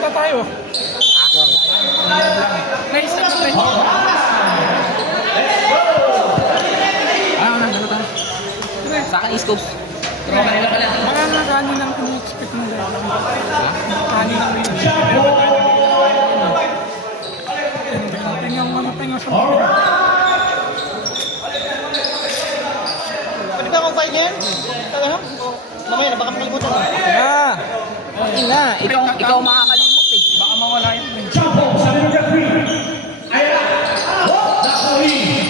yata tayo. Nice na tayo. Ano tayo? Sa akin, East Coast. Mga nakani lang kung expect mo dahil. Nakani lang rin. Tingnan sa mga. Pwede ba akong fight ngayon? Mamaya na, baka makalimutan. Ah! Okay na. Ikaw makakalimot eh. Baka mawala yun. Chapo sa number 3. Ayala. Napoli.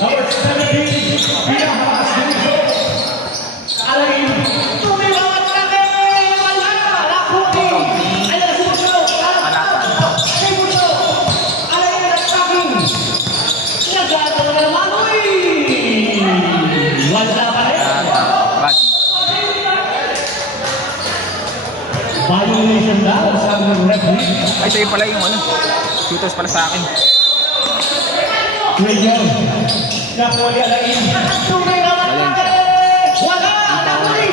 Number 17. Pinakamas dito. Alain. Tumiwag na kayo. Wala na. Napoli. Ayala sumunod. Hanapan. Sumunod. Alain na tracking. Nagano na naman. Uy! Wala pa rin. Bagi. Violation daw sa mga referee. Ay, sa'yo pala yung ano. Shooters pala sa akin. Radio. Napoli alain. Tumiwag na kayo. Wala. Napoli.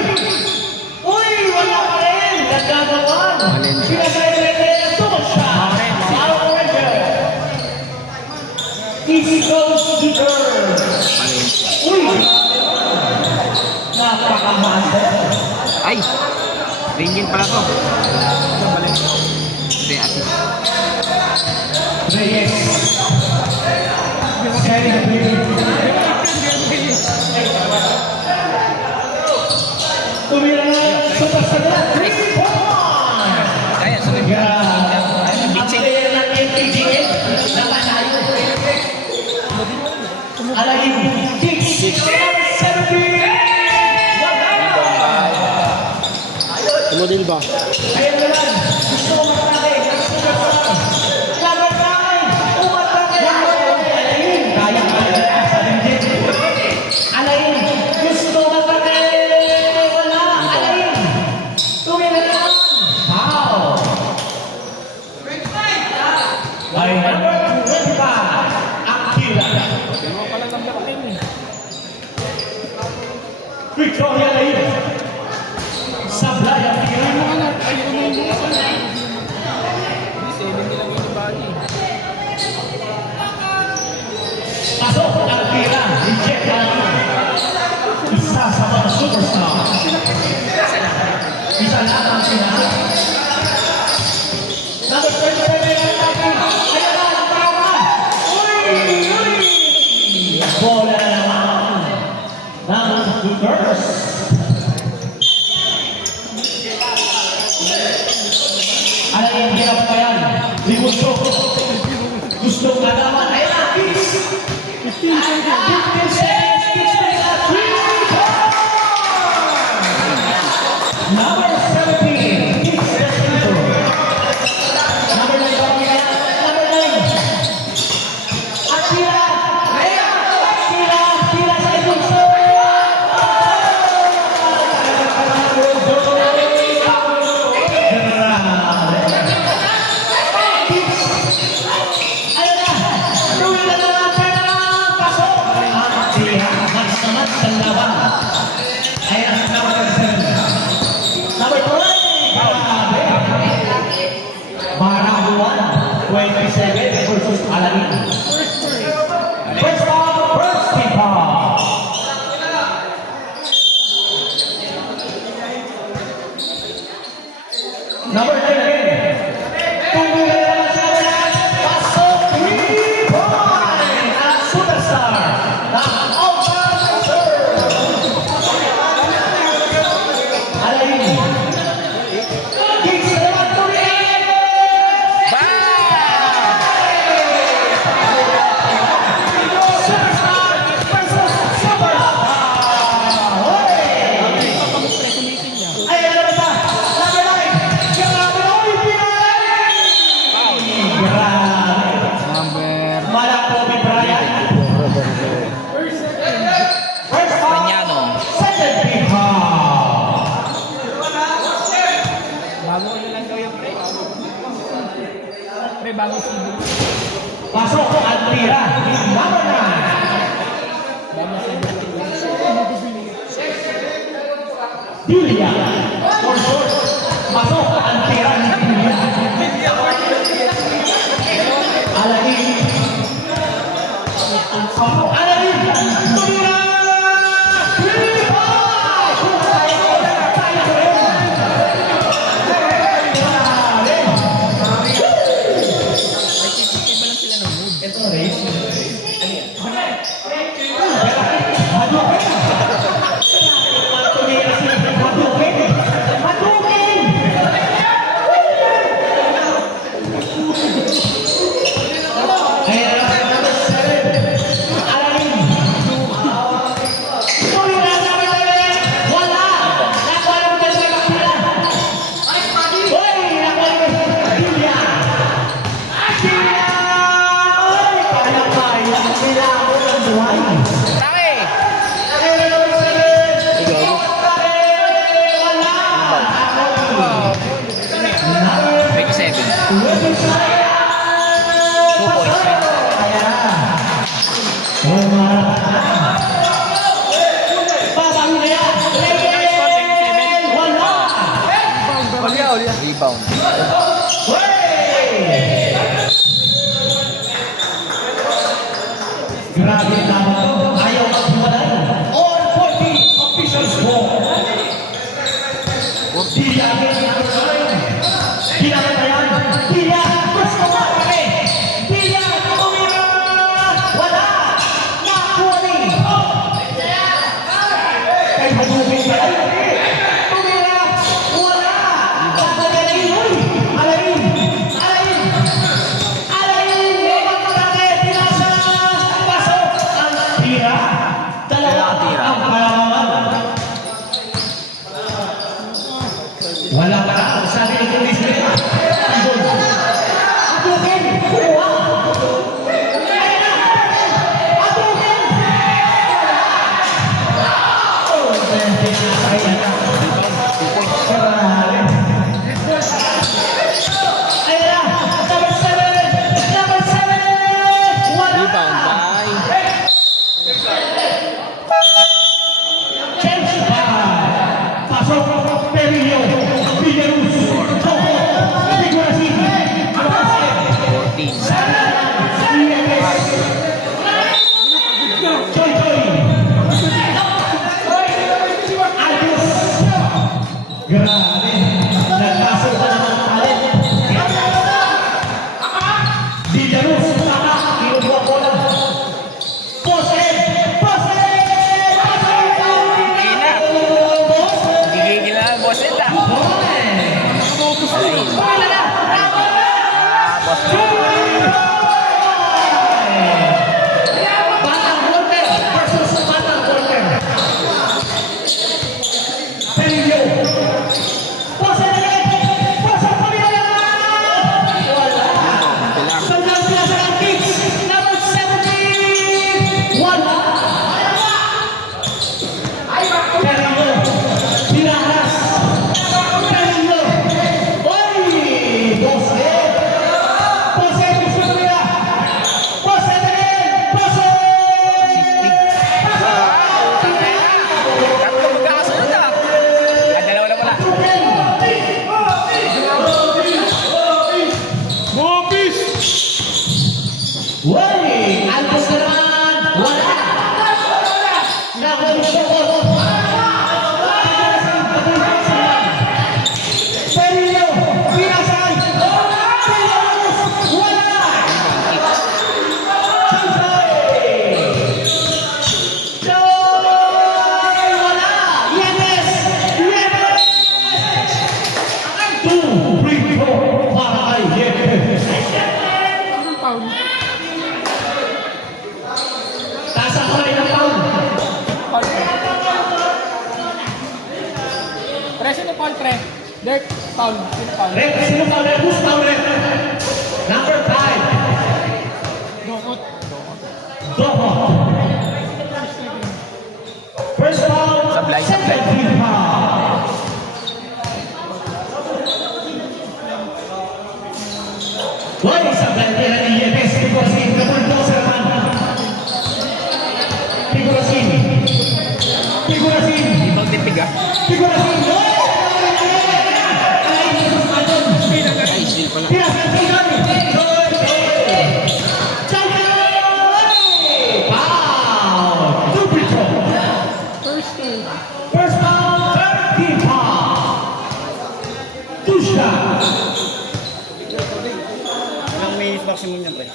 Uy! Wala pa rin. Nagagawan. Pinasayang tungkol siya. Power Ranger. East Coast Shooter. Uy! Napakamasa. Ay! Ringin pala to. Hindi, asin. Reyes. Seri the Blade. Tumira na super sa gala. 3 points. Ayan, sunod. Ang player ng NPGA napanayo. Alagin. 17. Model ba? Ayan naman. Gusto ko matake. Laban namin. Umatake. Alain. Kaya ka sa ringgit. Alain. Gusto matake. Wala. Alain. Tumira naman. How? By number 25. Akira. Dalawa pala number 10 eh. Victoria Alain. Sablay ang Akira. Ayun na yung mga. Hindi, 7 nilang yung bali. Pasok ang Akira. Reject ang isa sa mga superstar. Isa lang ang sinasa. Number 27 ang taking. Ayan na, tama. Uy! Bola na naman. Ng Cougars. Alam yung hirap pa yan. Di gusto ka naman. Ayan na, Kicks. 15 seconds. Kicks na nila. 3 points. Number 17. Kicks na nila. Number 9. Number 9. Akira. Ayan. Akira. Akira sa ibulso. Barabuan 27 versus Alain. First ball, first kick ball. Number 10 again. Pasok 3 points. Ang superstar ng Alpha Racer. Alain. Kicks na naman tuloy. Superstar versus superstar. Hoy! Ay, ano ba ito? Number 9. Grabe na ulit pinay! Grabe. Malak Kobe Bryant. First ball. Mañano. Second kick ball. Bago ko na lang daw yung pre. May bago sibo. Pasok ang tira. Number 9. Julia. For short. Pasok ang tira ni Julia. Rebound. Grabe naman to. Ayaw maghiwalay. All 40 officials mo. Ginagayan. Dia. Gusto mo kami. Dia. Tumira. Wala. Nakuha ni. Kay Hadubin ka lang. Tumira. Wala. Alayin. Alayin. Alayin. Alayin. Magkakit. Tinasa. Pasok. Ang tira. Dalawang tira. Ang palaman. Wala pa lang. Sabi ni Kulis Mera. Idol. Atukin. Kuha. Ayan na. Atukin. Oh, ayan na. Grabe. Ayan na. Number 7. Number 7. Wala. Rebound by Change by. Pasok. Perillo. Villaruz. Topo. Figurasin. Alpacet. 14. Choy Choy. Ayos. Grabe. Nagpasok pa naman talent. Villaruz. Saka. Kinubuha ko lang. Pose. Pose. Gigigil na ang boss nila. Boss Batang Walter versus Batang Walter. Perillo. Pose na rin. Pose pa rin na. Wala. Sandang Plaza ng Kicks. Number 17. Wala. Perillo. Tiranas. Perillo. Oy! Pose. Pose. Gusto mo nila. Pose na rin. Pose. Tatlo magkakasunod na. Dalawa na pala. Woi, Alpes na naman. Wala. Nakonsukot. Perillo. Pinasan. Wala. Choy. Wala. Yenes. Yenes. 2 free throw para kay Yenes. Anong foul? Taas ang kamay ng foul. Foul pre. Pre, sino foul pre? Dirk, foul. Sino foul? Rep, sino foul? Who's foul rep? Number 5. Dokot. Doho. First foul. Sablay, Second sablay. team foul. Why sablay tira ni Yepes? Figurasin. Bulldozer man. Figurasin. Figurasin. Ibang tipig ah. Figurasin. Ay, still pala. First two. First foul, third team foul. Two shots. Ilang minutes maximum niyan, pre?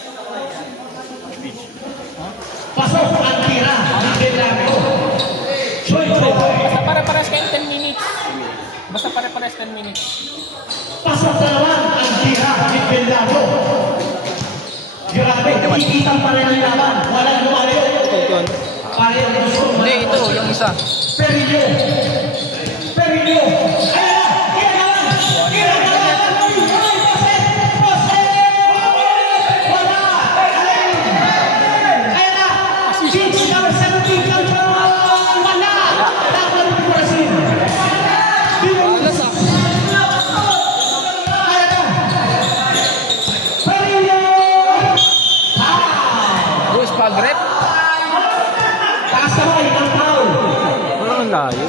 Pasok ang tira. Hindi lang ito. Choy Choy. Basta pare-pares kayo 10 minutes. Basta pare-pares 10 minutes. Pasok na naman ang tira. Hindi lang ito. Grabe, ikitan pa rin ang laban. Walang lumalayo. Pareho gusto. Hindi, ito, yung isa. Perillo. Perillo. Ayan na. Ginagawan. Ginagawan. Ay, pase. Pase. Wala. Ayan. Ayan na. Six, number 17. Wala. Laban ng Brazil. Alas ah. Ayan na. Perillo. Foul. Bruce pag-rep. Layo.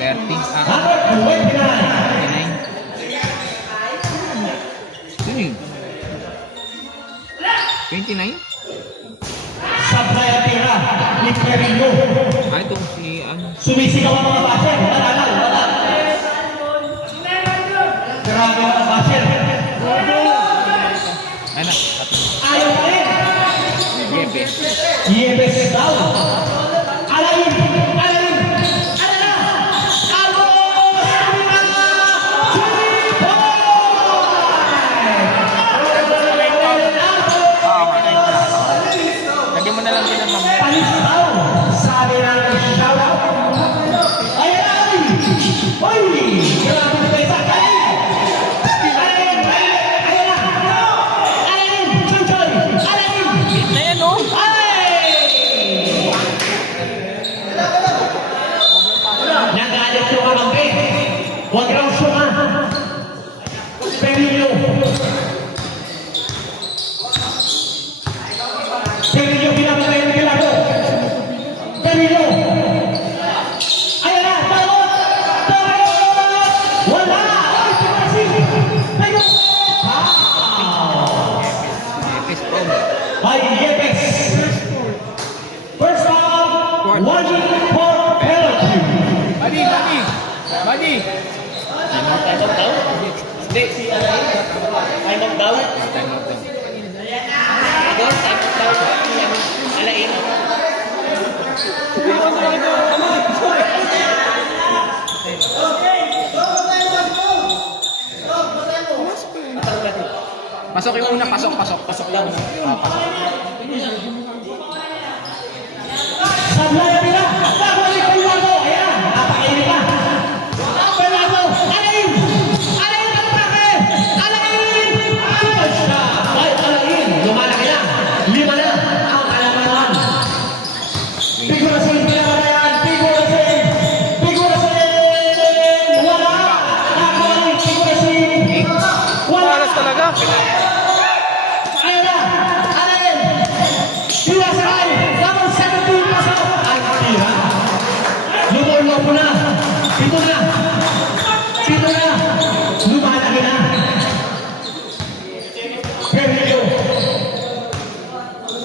30. 29. 29? Sablay ang tira ni Perillo. Ah, ito si ano. Sumisigaw ang mga basher. Wala lang, wala. Grabe ang mga basher. Ano? Ayaw pa rin. Yepes. Yepes daw. Alain! Alain! Ano na? Alo! Lagyan mo na lang din ang mamaya. Palis daw. Sabi ng shoutout. Ay! Hoy! Grabe na kayo sa kain! Alain! Ayan na! Alain! Choy-choy! Alain! Na yan, oh. Nagalit yung kamangke. Huwag raw suma. Perillo. Perillo pinapatay ng kilado. Perillo. Ayan na. Tawag. Tawag. Wala. Ay, pinasig. Tayo. Yepes po. Ay, Yepes. First foul. 1 for penalty. Badi, badi. Badi. Time out daw? Hindi, si Alain. Time out daw? Time out daw. Idol, time out daw. Alain. Pasok yung una, pasok. Pasok lang. Sablay ang tira. Babalik ang lago. Ayan. Napakainit na. Pelado. Alain. Alain ang atake. Alain. Super shot. Ay, Alain. Lumalaki na. 5 na. Ang kalamangan. Figurasin. Pinakalayan. Figurasin. Figurasin. Wala. Nakawalik. Figurasin. Wala. Paras talaga. Ayan na. Alain. Iwasay. Number 17. Pasok. Ay, tira. Lumuloko na. Ito na. Ito na. Lumalaki na. Perillo.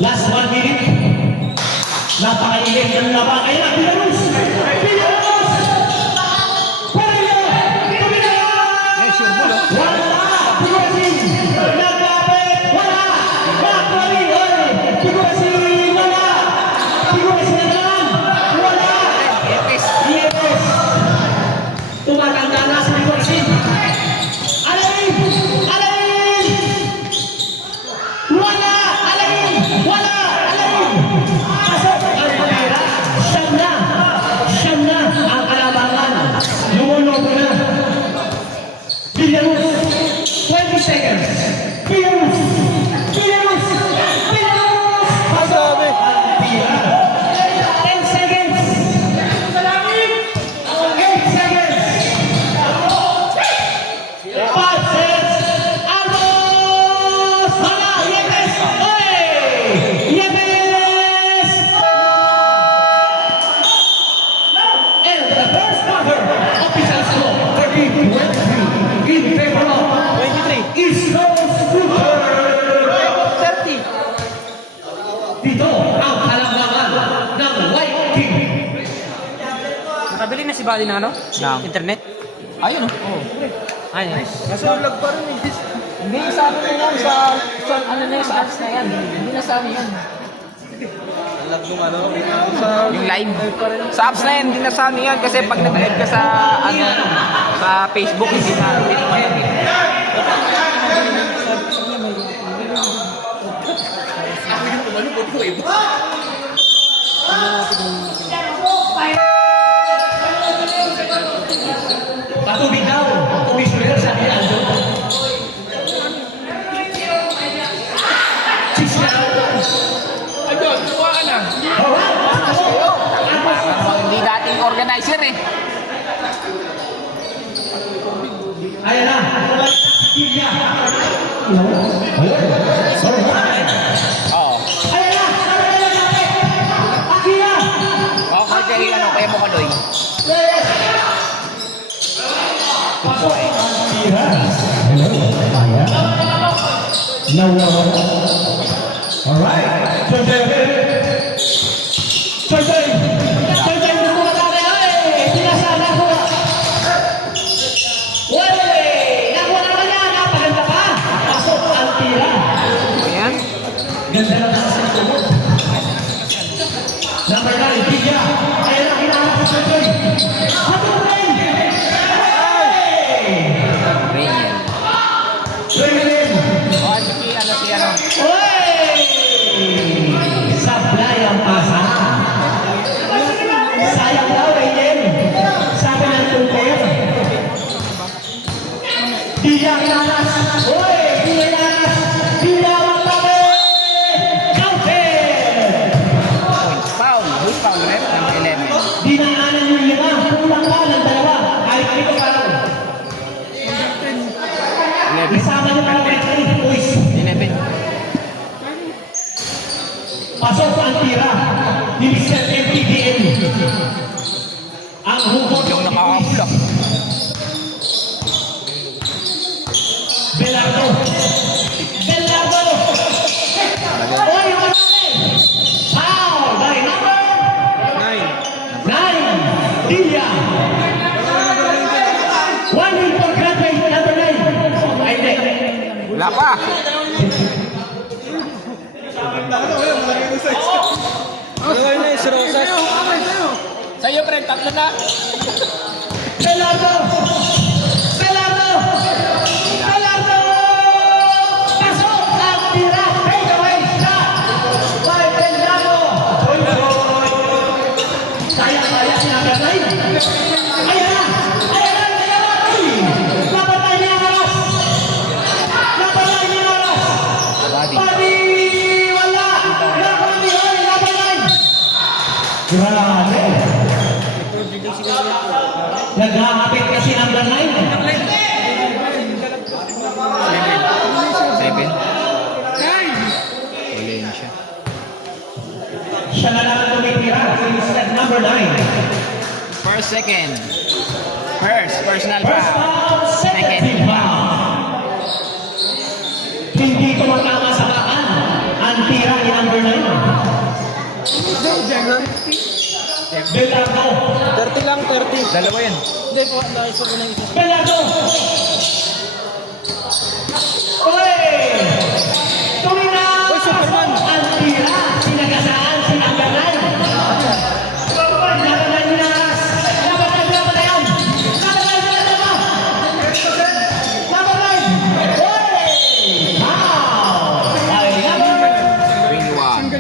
Last 1 minute. Napakainit ng laban. Ayan na. Belarus. Belarus. Perillo. Perillo. Yes, sure ball, oh. Wala! Figurasin! Nagkapit! Wala! Nakapali! Figurasin! Wala! Figurasin na naman! Wala! Yepes. Yepes! Tumatanda na si Figurasin! Alain! Alain! Wala! Alain! Wala! Alain! Pasok! Ang pagkira! Siyam na ang kalabangan! Lumuloko na! Belarus, 20 seconds. Belarus, Belarus, Belarus. Masabi. 10 seconds. 8 seconds. 5 seconds. Almost. Wala, Yepes. Oy! Yepes. And the first quarter, official score, 30-23 in favor of 23. East Coast Super. 30. Dito ang halangangan ng White King. Nakabili na si Bali na ano? Internet? Ayun, oh. Ayun. Kasi lag pa rin eh. Hindi, sa ano na yan, sa ano na yan, sa apps na yan. Hindi na sa ano yan. Lag yung ano. Sa Yung live. Sa apps na yan, hindi na sa ano yan. Kasi pag nag-live ka sa, ano, sa Facebook, hindi na malapit. Patubig daw. Commissioner, sabi ni Aldo. Six now. Ayun, kuha ka na. Hindi dating organizer eh. Ayan na. Kanya. Oo. Ayan na. Ayan na. Akira. Okay, ano, kaya mo Kaloy. Pasok ang tira. Hello. Ayan. Nawala. Alright. Choy-choy. Choy-choy. Choy-choy. Nakuha natin. Ay! Pinasa. Nakuha. Uy! Nakuha naman yan. Napaganda pa. Pasok ang tira. Ayan. Ganda lang ang sentiment. Number 9, Bigya. Ayan ang hinahanap sa Choy-choy. Hatong rin. Rainiel. Choy-choy. Oh, si ano. Uy! Sablay ang pasa. Sayang daw, Rainiel. Sabi ng tungkol. Bigya hinahanap. Uy! Bigya hinahanap. Bigya ang tabi. Counted! Foul. Who's foul, ref? Number 11. Dinaanan yung lima, kulang pa ng dalawa. Kahit dito parang 11. isama niyo parang referee, boys. 11. Pasok ang tira ni Mr. MPBL. Ang hugot Yung nakakabulak. Belardo. Belardo! Oy, yung matali! Foul by number 9. Dilia. 1 win for graduate number 9. Ay, hindi. Wala pa. Sa'yo, pre. Tatlo na. Belardo! Belardo! Belardo! Pasok ang tira! Take away shot! By Belardo! Kaya sinagagay! Ayan na! Ayan na! Ayan na! Napatay niya ang alas! Napatay niya ang alas! Pati! Wala! Napatay! Napatay! Grabe! Nag-aapit kasi ng ganay. 7. Valencia. Siya na lang ang tumitira. Instead number 9. First, second. First, personal First foul. foul, second team foul. Hindi tumatama sa bakan. Ang tira ni number 9. Belardo. 30 lang, 30. Dalawa yun. Hindi po, naisip ko na isa. Belardo. Oy! Tumina! Oy, Superman! Ang tira. Sinagasaan si number 9. Labanan niya. Labanan yan. Labanan yan. Labanan. Oy! Foul! Ay, number 21.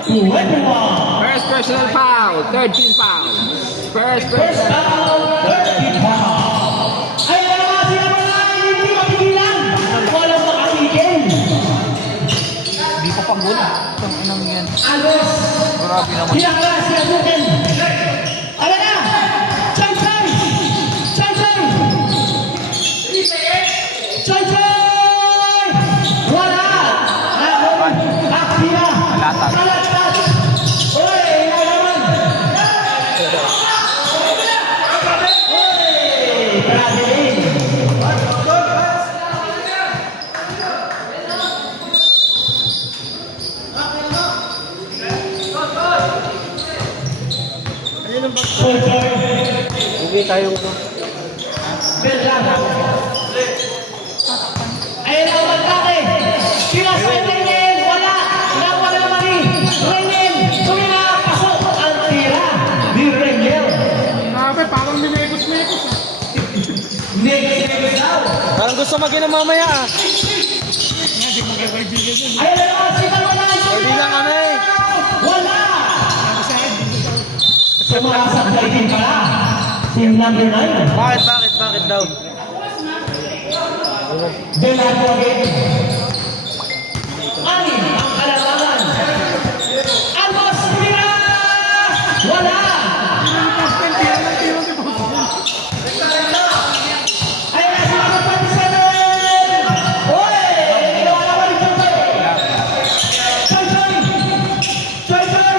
21. First personal foul. Third team foul. First First personal foul. foul, third team foul. Ay, ano nga si number 9, hindi mapigilan. Walang makapigil. Hindi pa pang gula. Anong yan? Agos. Grabe naman. Pinakala si Agutin. Ala na! Chay Chay! Chay Chay! Chay Chay! Wala! Akira! Latag. Kalatag! Uy! Ikaw naman! Uy! Grabe din! Chay Chay! Hindi tayo Beltrán. Ayun ang magkake. Pinasay Rainiel. Wala. Wala mali. Rainiel. Tumina. Pasok. Ang tira. Ni Rainiel. Grabe, parang minekos-mekos ah. Next daw. Parang gusto maging na mamaya ah. Ayun ang si Talunan. Hindi lang kami. Wala. Sumasablay din pala. Team number 9. Bakit daw? Belardo again. Ani ang kalamangan. Agos tira! Wala! Ay, nasa number 27! Oy! Wala ba dito tayo? Choy! Choy! Choy! Choy!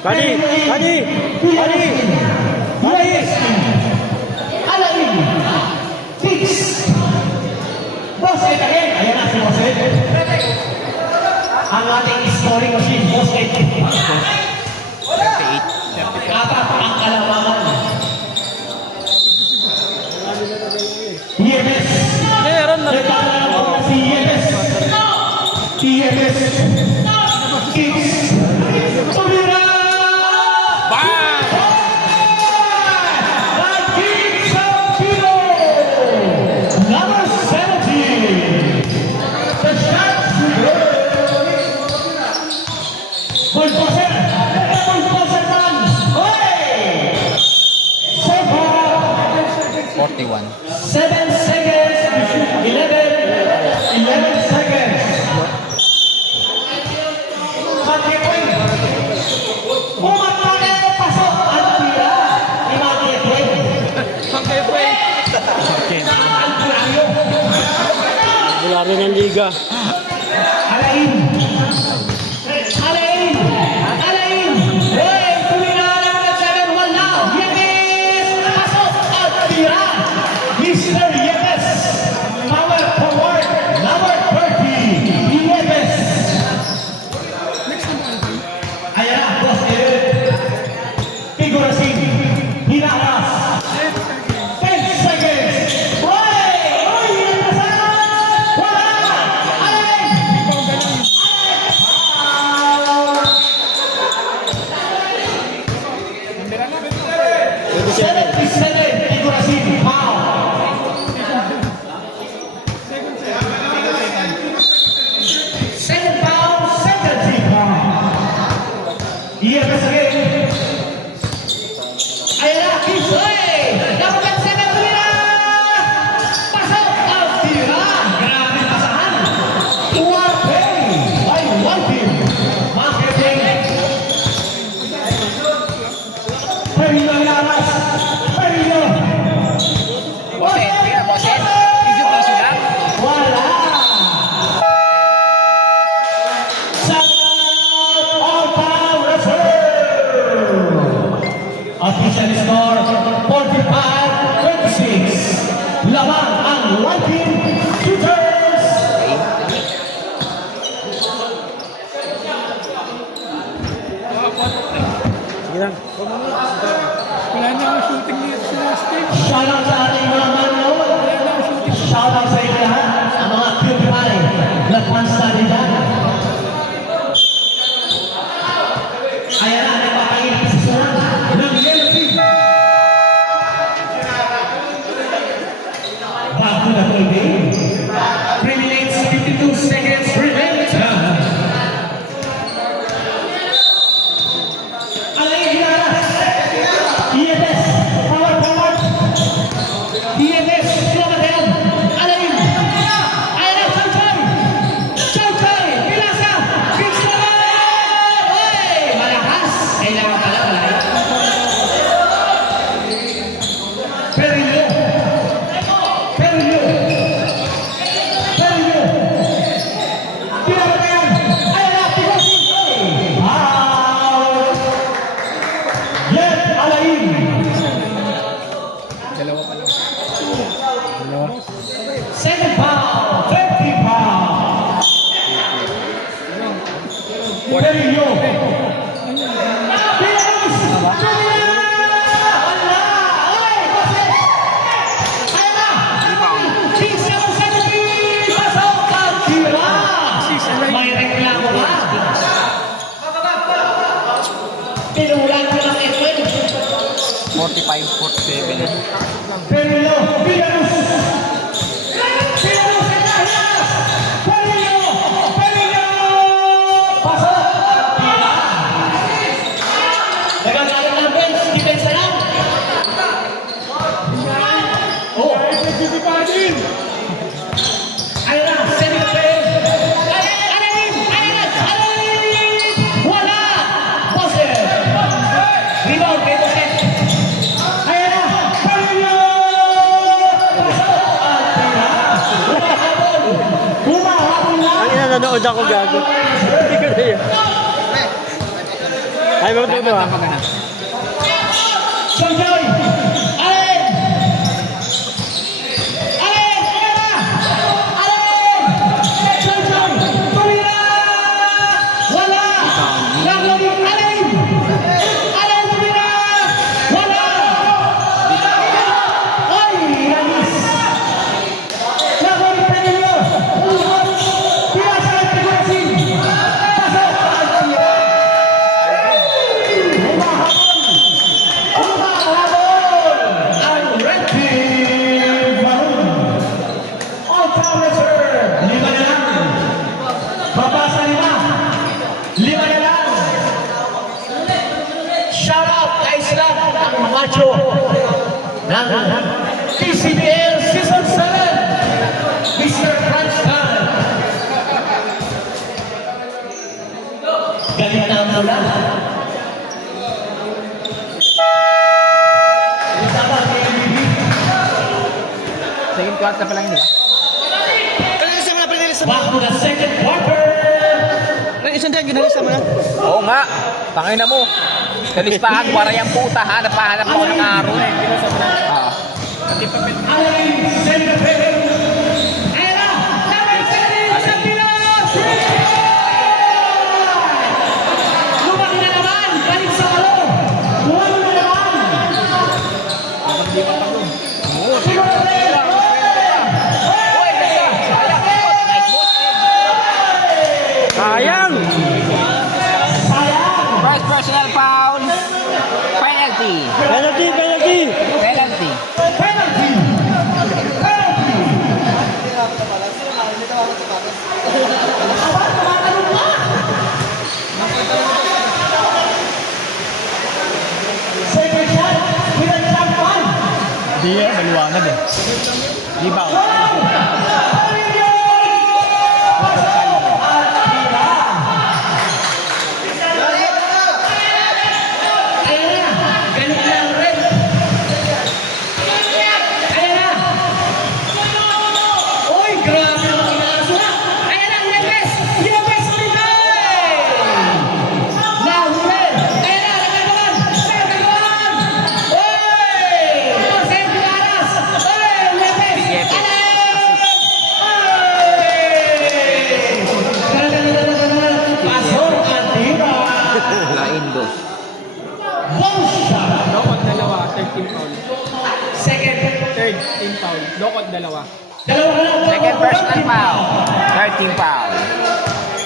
Buddy! Buddy! Buddy! Buddy! Alain! Fix! Boss Ed again! Ayan na si Boss Ed. Ang ating scoring machine, Boss Ed. 38. Apat ang kalamangan. EMS. Meron na rin. Nagkakaroon po na si EMS. EMS. Kicks. Tumira! Bang! By Kicks Salpino! Number 17. The shots good. Bulldozer. Bulldozer man. Hey! So far, 41. 7 seconds. 11 seconds. Matipwing. Umatake, pasok ang tira ni Matipwing. Ang tirayo. Wala rin ang liga. Alain. Alain. Alain. Hey, tumira ng 7-1 now. Yepes. Pasok ang tira. Mr. Yepes. Power forward. Number 30. Yepes. Ayan na, Boss Ed. Figurasin. Hinaras. 10 seconds. Oy! Oy! Hinaras! Wala! Alain! Figurasin. Foul. Second foul, second team foul. Yepes again. Ayan na, Kiss. Oy! Dapat ang second tira! Pasok ang tira! Grabe pasahan. Warping by one team. Marketing. Perillo hinaras. Perillo. Boset, tira boset. Piso piso lang. Wala! All-time reserve! Official score, 45-26. Laban ang one team shooters! Sige lang. Wala na ang shooting niya sa stage. Shoutout sa ating mga manonood. Shoutout sa inyo lahat. Ang mga cute pare. Lakman study dyan. Ayan na, nagpapahirap sa sunan ng yellow team. Bago na po game. 3 minutes, 52 seconds remaining time. Alain hinaras. EMS, power forward. EMS, Clomatel. Alain. Ayan na, Chauchay. Chauchay, Pilasa. Kicks naman. Oy, malakas. Kailangan pala, Alain. Perillo. Perillo. Perillo. Pinapatayan. Ayan na, Picosin. Foul. Yep, Alain. Dalawa pa lang. Second foul, 30 foul. Perillo. Pilanos. Wala. Oy, Jose. Ayan na. Kicks ang 17. Pasok ang tira. May reklamo ba? Pinulan ko ng Edwin. 45-47. Perillo, Pilanos. Pilanos ang nahilas. Perillo, Perillo. Pasok. Tira. Nagagalit ng bench. Defense na lang. Oh. Ayun na, sending play. Alain! Wala! Bose! Rebound kay Bose. Ayun na, Perillo! Pasok ang tira. Humahabol. Humahabol na. Ang ina nanood ako gago. Hindi ko na yun. Ay, mo Dapat na pagana. Joy Joy! Alin! Alin! Ayan na! Alin! Joy Joy! Tumira! Wala! Nagawin! Alin! Alin! Tumira! Wala! Ay! Yanis! Nagawin pa ninyo! Tira sa Pigurasin! Pasok! Ang red team Maroon. All time reserve. 5 na lang. Babasa 5. 5 na lang. Shout out kay Islam ang macho ng PCBL Season 7. Mr. Crunch Time. Galing na ang mula. Second quarter pa lang yun, di ba? Pinalisa mo na, pinalisa mo. Back to the second quarter. Isang dyan, ginalisa mo na. Oo nga. Tangay na mo. Sa listahan, wala yung puta ha. Napahanap ako ng araw eh. Ah. Alain Sempere. Ayan na! Number 7 sa Pinas! Lumaki na naman! Balik sa walo! Buwan na naman! Siguro na yun! Sayang! First personal foul. Penalty. Penalty, penalty! Penalty. Penalty! Penalty! Aba, tumatalong na! Second shot with a jump on! Di yan, maliwanag eh. Di ba? Lain dos. Dokot dalawa, third team foul. Second. Third team foul. Dokot dalawa. Dalawa na lang. Second personal foul. Third team foul.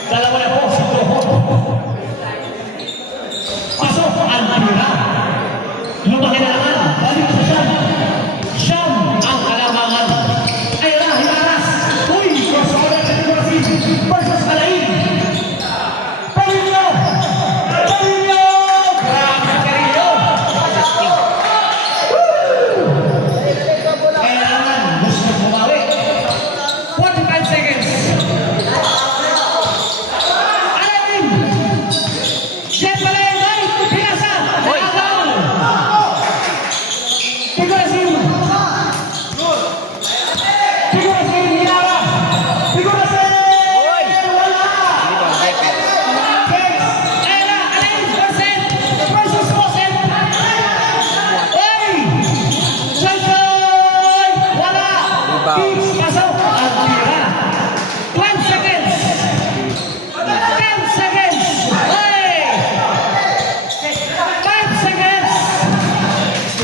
Dalawa na po sa tuhod. Pasok ang tira. Lumaki na naman. Balik sa siyam. Siyam ang kalamangan. Ayan na, hinaras. Uy, crossover sa Pigurasin versus Alain. Perillo! Perillo! Grabe sa Perillo! Kailangan gusto bumawi. 45 seconds. Alain! Jeff Palengay! Pinasa! Nakagaw! Pigurasin! Pigurasin! Hinara! Pigurasin! Wala! Hindi ba, Jeper? Ayan na! Alain! Percent! Versus Fosen! Oy! Sansoy! Wala! Rebound. Kicks! Pasok! Ang tira! 12 seconds! 10 seconds! Oy! 5 seconds!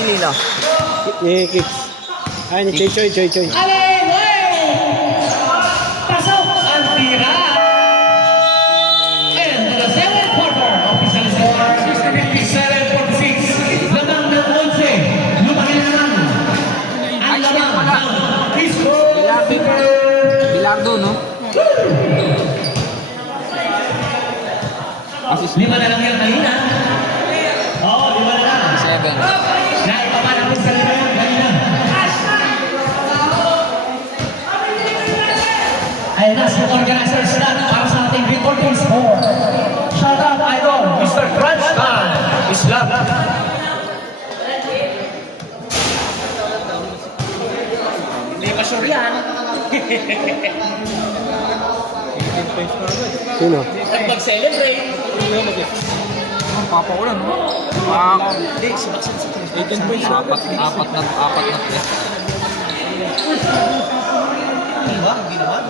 Nino. Ni Kicks. Ay, ni Choy, Choy, Choy. Alain! Oy! Pasok! Ang tira! And to the seventh quarter, official score, 67-46. Lamang ng 11. Lumaki na naman. Ang Ay, siya lamang pala. ng Disco Bilardo, no? Assist 5 na lang yan kanina. Oo, 5 na lang. 7. Naipamanapin sa 5 yan kanina. Ayun na, si organizers na para sa ating recording score. Shout out, idol, Mr. Crunch Time. Islam. Hindi pa sure yan. Sino? At mag-celebrate. Papaulan, no? Ah, Hindi, si Maxine sa 18 points na agad. apat na tres. Hindi ba? Hindi naman.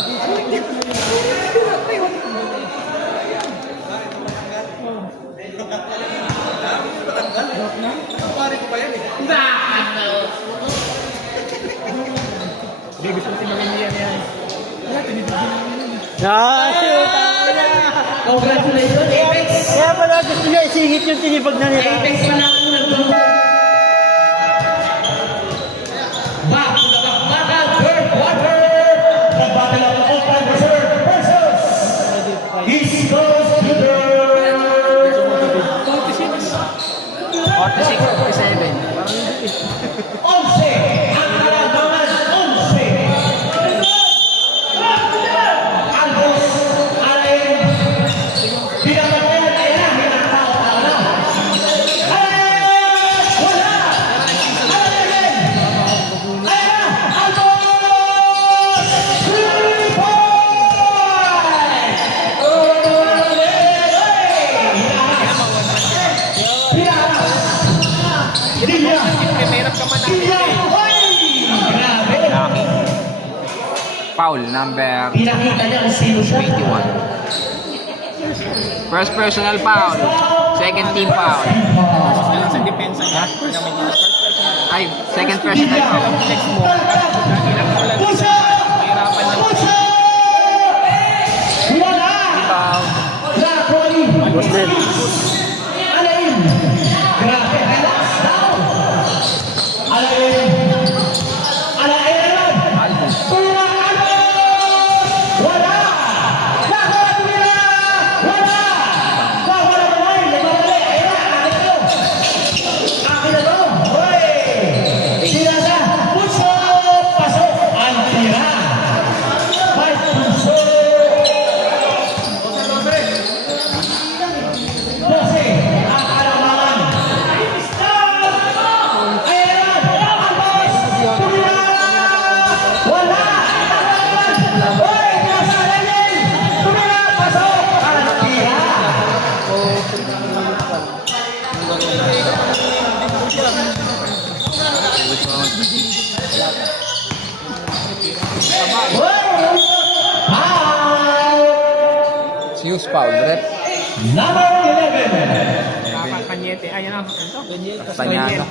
Pare ko pa yan eh. Hindi, gusto natin maging yan. Wala, tinibigyan namin yun. Congratulations, Apex! Kaya pala gusto niya isingit yung tinibag na nila. Apex pa lang ang nagtulong. Back to the battle, third quarter. The battle of all time versus East Coast Shooter. 46, 47. 11. Ang kalabangan, 11. Albos, Alain. Pinapatayan, ayan na, hinatao na. Alain! Wala! Alain! Ayan na, Albos! 3 Foul number Pinakita niya kung sino siya. 21. First personal foul. Second team foul. Alam sa depensa niya. Ay, second personal foul. Flex mo. Ilang mo lang. Pusa! Mahirapan na. Pusa! Wala! Foul. Rakoli! Alain! Grabe! Relax down! Alain! Alain! Albus. Pura Albos! Wala! Nakuha nila! Wala! Nakuha na naman! Nagmamali! Ayun na! Akin na to! Akin na to! Hoy! Sila sa puso! Pasok! Ang tira! May puso! 12 ang kalamangan. Ayan! Albos! Tumira! Wala! Hoy! Nasa Alain! Tumira! Pasok! Ang tira! Hoy! Foul! Hughes foul. Rep. Number 11. Kanyete. Ayan na. Ito. Castañano.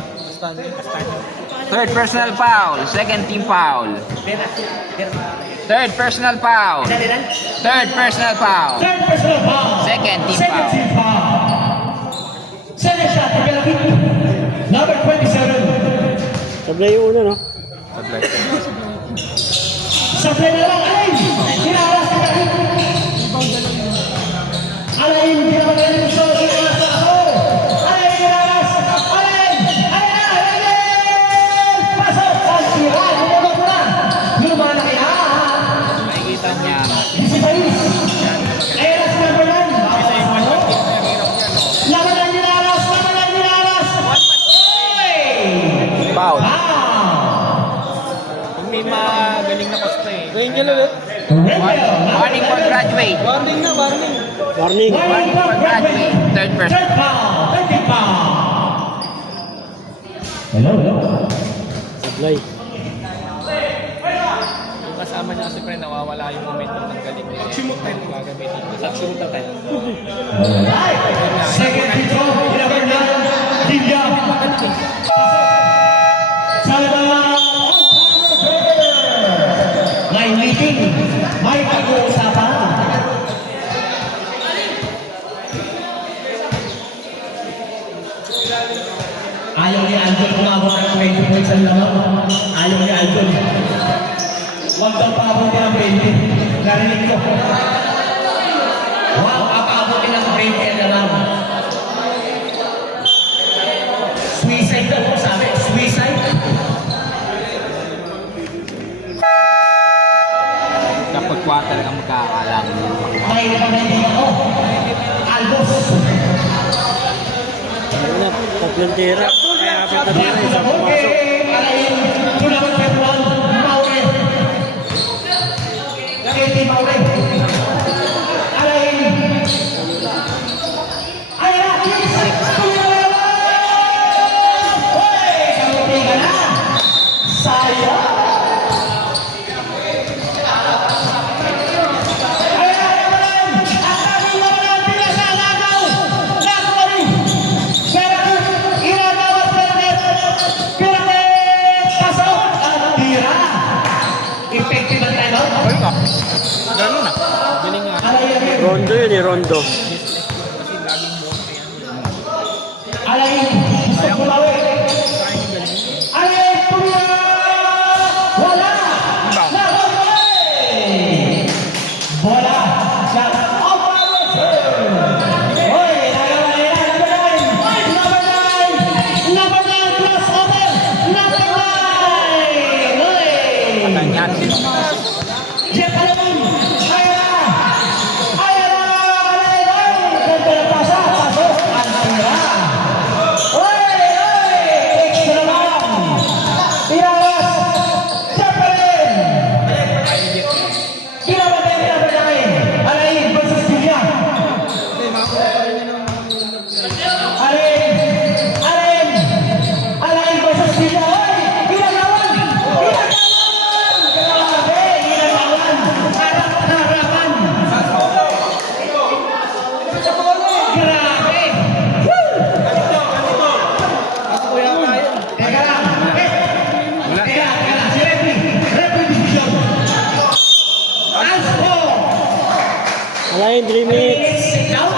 Third personal foul. Second team foul. Third personal foul. Third personal foul. Third personal foul. Second team Second foul. team foul. Second shot to Belakit. Number 27. Sablay yung una, no? Sablay na lang. Alain. Sinawas sa Belakit. Alain. Pinapagaling sa sinawas sa ako. Alain. Sinawas. Alain. Alain. Alain. Pasok. Ang tira. Lumabot mo na. Lumalaki na. Nakikita niya. 16. Ayan si number 9. Laban ang nilalas. Laban ang nilalas. Oy! Foul. Wow! Kung may magaling na kosta eh. Angel ulit. Warning for graduate. Warning na, warning. Warning. Warning for graduate. Third person. Third foul. Third foul. Hello, hello. Sablay. Yung kasama niya kasi pre, nawawala yung momentum ng galing niya. Simot tayo gagamitin ko. Sa simot tayo. Alright. Second free throw. Number 9. Divya. May meeting. May pag-uusapan. Ayaw ni Aljon umabot ng 20 points ang lamang. Ayaw ni Aljon. Huwag daw paabutin ng 20. Narinig ko. Huwag paabutin ng 20 ang lamang. Suicide daw po sabi. Suicide. Kapag quarter ka magkakalang. May nagpapalagay ako. Albos. Ano na, tatlong tira. Kaya apat na tira, isang pumasok. Okay. Alain. Tulungan ka po. Maure. Katie Maure. Alain. Ayan na. ka. Ganun na. Galing nga. Rondo yun eh, Rondo. Alain, gusto bumawi. Alain, tumira! Wala! Bola sa opponent. Hoy, nagawa nila. Number 9 plus over. Number 9. Hoy. Ganyan. Jeff Alain. Alain. Ganda ng pasa. Pasok. Alain. Hoy. Extra lang. Tirawas. Jeff Alain. Kinabatay niya number 9. Alain versus Julia. Alain versus Julia. Hoy! Ginagawan! Grabe! Ginagawan! Harap-harapan! Grabe! Woo! Teka lang. Teka lang. Si Referee decision. As for Alain, 3 minutes. sit down.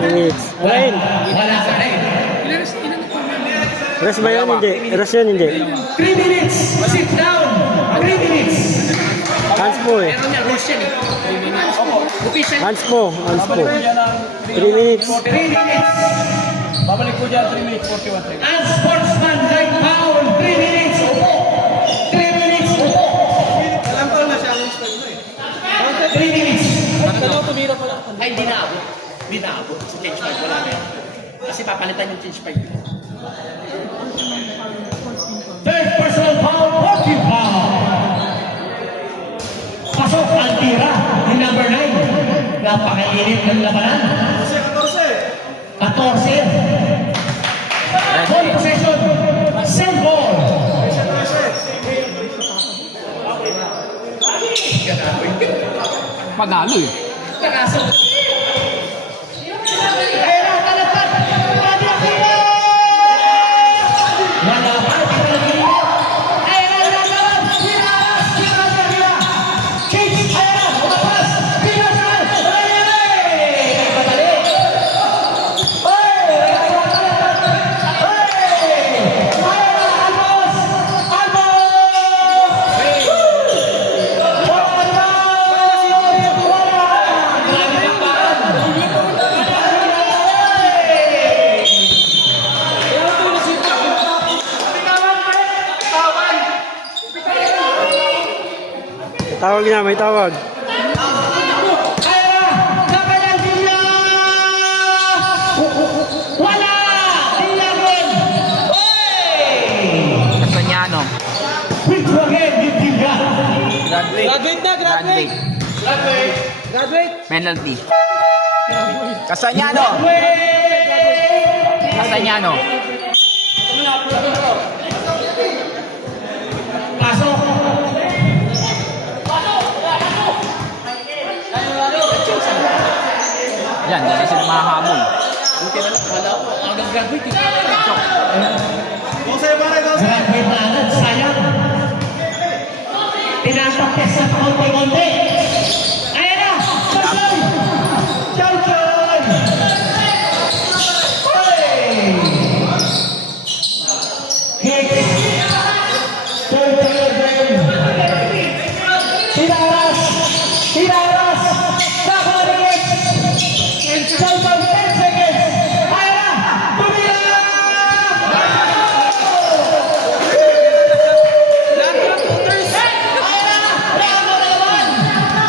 20 minutes. Alain, Wala sa rin. rest ba yan? Hindi. Rest yan, hindi. 3 minutes. Sit down. 3 minutes. Hands po eh. Hands po. Hands po. 3 minutes. 3 minutes. Babalik ko dyan 3 minutes 41 seconds. As sportsman like foul. 3 minutes. Upo. 3 minutes. Upo. Alam ko na siya ang start mo eh. 3 minutes. Dalawa tumira pa lang. Ay, hindi na abot. Hindi na abot. Sa change pipe, wala na yan. Kasi papalitan yung change pipe. Third personal foul. 40 foul. Pasok ang tira ni number 9. Napakainit ng labanan. 14. Ball possession. Same ball. Panalo eh. Nakaso. Ayan na, talagpad. Pwede ang tira. Wala pa. Ayan na, nagawa. Tiraras. Tiraras na tira. Change. Ayan na. Umapas. Tiraras. Ayan na. Nagpadali. Oy! Oy! Ayan na. Almos. Almos. Tawag niya, may tawag. Wala! Dilagon! Oy! Castañano. Which again, yung Dilya? Graduate. Graduate. Penalty. Castañano. Castañano. Pasok! Yan, hindi sila mahahabol. Graduate na agad, sayang. Tinatapos sa konti-konti. Ayan na! Chow-choy! Chow-choy! Hey! Hicks! Chow-choy again! Tiraras! Tiraras! Nakalimutan! Chow-choy, 10 seconds! Ayan na! Tumira! Ayan na! Round 1!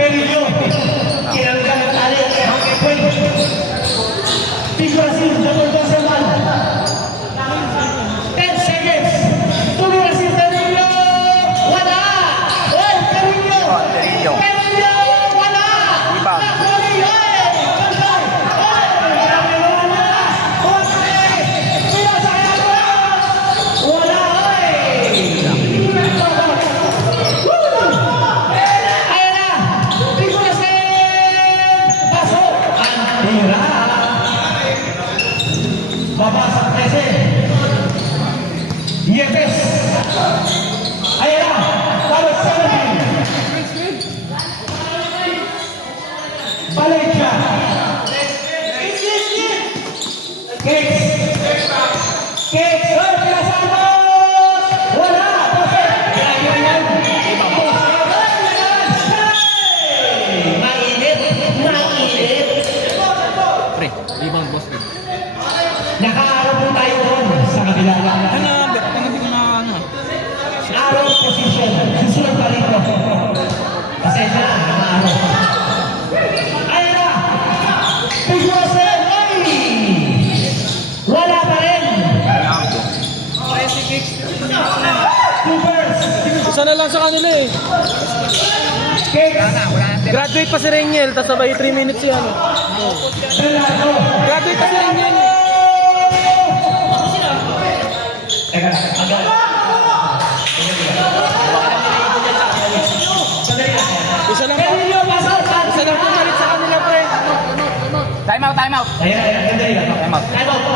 Perillo. Kinalagyan ng tali. Okay, point. Figurasin, double dozen man. 10 seconds. Figurasin, Perillo. Wala. Oh, Perillo. Perillo. Perillo. Wala. Rebound. Perillo. Babasa 13. Yepes. Ayan na. Bawat 17. Valencia. Cakes. Cakes. Hoy, Pilasamos. Wala. Mainit. Mainit. Pre, rebound boss. Nakaaraw po tayo doon sa kabila. Hindi ko na ano. Araw position. Susunod pa rin ko. Pasensya na, nakaaraw. Ayan na! Figurasin! Ay! Wala pa rin! Troopers! Isa na lang sa kanila eh. Cakes! Graduate pa si Rengel, tapos sabay 3 minutes yan. Bernardo! Graduate pa si Rengel. Teka, agad. Isa lang pa. Perillo, pasok! Isa lang pumalit sa kanila, pre. Time out, time out. Ayan, ayan, sandali lang. Time out. Time out.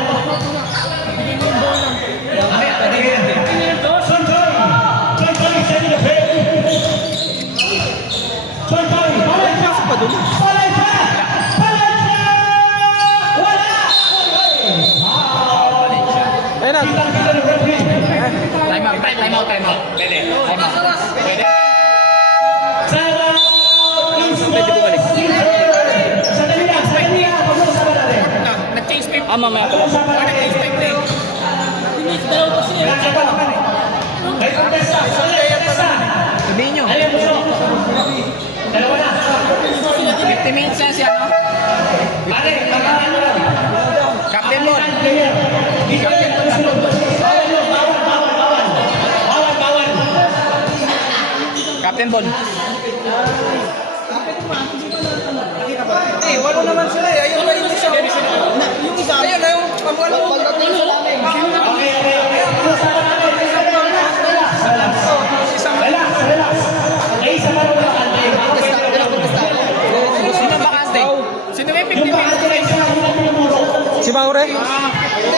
Son Toy! Son Toy, sending the play. Son Toy, Valencia! Valencia! Valencia! Wala! Ayun na. Kitang-kita ng referee. Time out, time out, time out. Pwede. Time out. Pwede. Time out! Pwede bumalik. Sandali lang, sandali lang. Pag-uusapan natin. Nag-change paper. Mamaya ko. Pag-uusapan natin. Nag-change paper eh. Ay, contesta! Sandali, contesta! Sabihin nyo. Alin mo siya? Dalawa na. 50 minutes na siya, no? Pare, pag-ano lang. Captain Lord. Player. Di captain po sunod. Bawal yun, bawal, bawal, bawal. Bawal, bawal. Captain Bon. Eh, wala naman sila eh. Ayun na yung isa. Yung isa. Ayun na yung pagwalo. Pagdating sa namin. Okay, okay, okay. Usapan natin. Relax, relax. Ay, isa pa rin ang antay. Sino bakante? Sino may 50 Yung minutes? bakante na isa, una pinumuro. Si Maure. Hindi,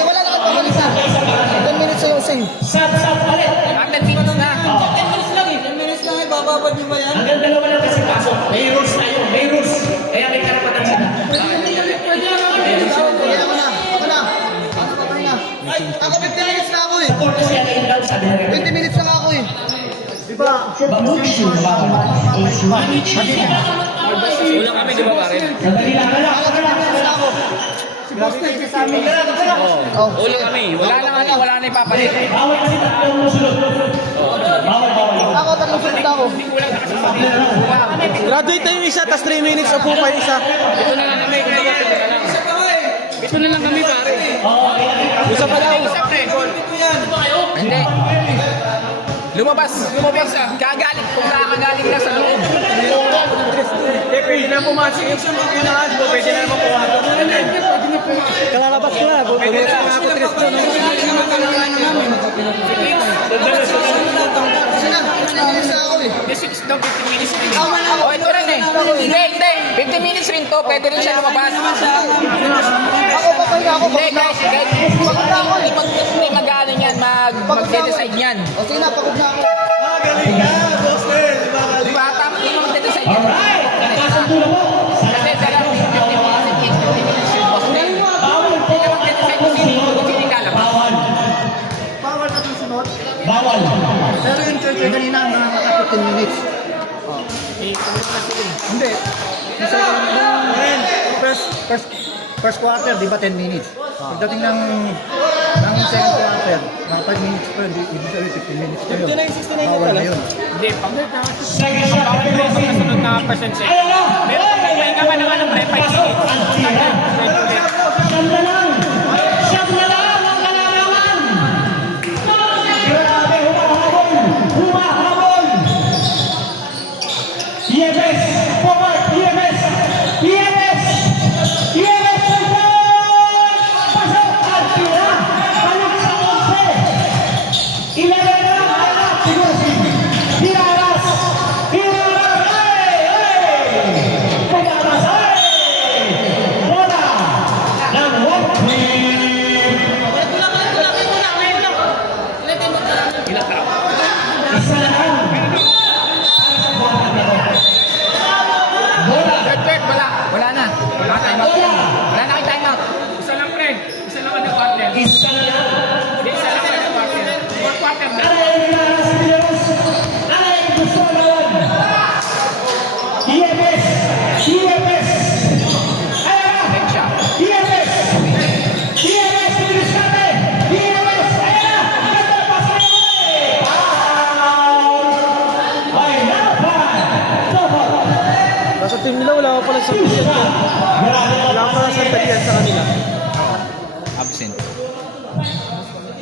wala na kapag-alisa. 10 minutes na yung sing. Sab, palit. Captain minutes na. 10 minutes lang eh. 10 minutes lang eh. Bababad nyo ba yan? Hanggang dalawa lang kasi pasok. May rules tayo, may rules. Kaya may karapatan sila. Kaya ako na. Ako na. Ano pa tayo na? Ay, ako 50 minutes na ako eh. Sa court siya na daw sabi na rin. 20 minutes lang ako eh. Bamuti yung bawal. Wala kami, di ba pare? Sandali lang, relax, relax, relax. Wala kami. Wala na ipapalit. Bawal kasi tatlong musulot. Bawal, bawal. Ako, tatlong sunod ako. Graduate na yung isa, tapos 3 minutes upo pa yung isa. Ito na lang kami. Ito na lang kami pare. Isa pa daw. Hindi. Lumabas. Kagaling. Kung nakakagaling na sa loob. Eh, pwede na pumasok yung sunod yung nakas mo. Pwede na naman pumasok. Kalalabas ko na. Pwede na ako Tristan. Oh, ito rin eh. Hindi. 50 minutes rin to. Pwede rin siya lumabas. Ako, papahinga ako. Hindi, guys. Hindi mag-ano yan. Mag-decide yan. O, sige na, pagod na ako. Di ba? Tapos hindi mag-decide yan. Alright, nagkasundo na po. Kasi talagang 50 minutes yung boss na yun. Hindi ka mag-decide kung sino yung lalabas. Bawal. Bawal na itong sunod. Bawal. Pero yung church kanina, mga 15 minutes. Hindi. First quarter, di ba 10 minutes? Pagdating ng Ang second quarter, mga 5 minutes pa yun, ibig sabihin 15 minutes pa yun. 59-69 Bawal na yun. Hindi, pag Second shot, sunod na percent check. Ayan na! Meron pag may ka man naman ng pre, 5 minutes. Antira! Siyam na lang! Siyam na lang ang kalalaman! Grabe, humahabol! Humahabol! EMS! Forward! EMS! EMS! EMS! Pasok! Antira! Balik sa 11! 11 na lang! Anak! Siguro si Hiraras! Hiraras! Hey! Hiraras! Hey! Bola! Ng World Team! Ilang tao? Isa na lang! Bola! Third, wala. Wala na. Wala na time out. Bola! Wala na kayo time out. Isa lang pre, isa lang ano quarter. Isa na lang! Isa lang ano quarter. 4 quarter na. Aray, Hiraras! Hiraras! Aray, gusto na lang! EMS! EMS! Ayan na! Derecha. EMS! EMS! Bilis kami! EMS! Ayan na! Ganda pa sa Foul! Ay, napan! Topot! Nasa team nila, wala pa pala sa talian. Wala pa pala sa talian sa kanila. Absent.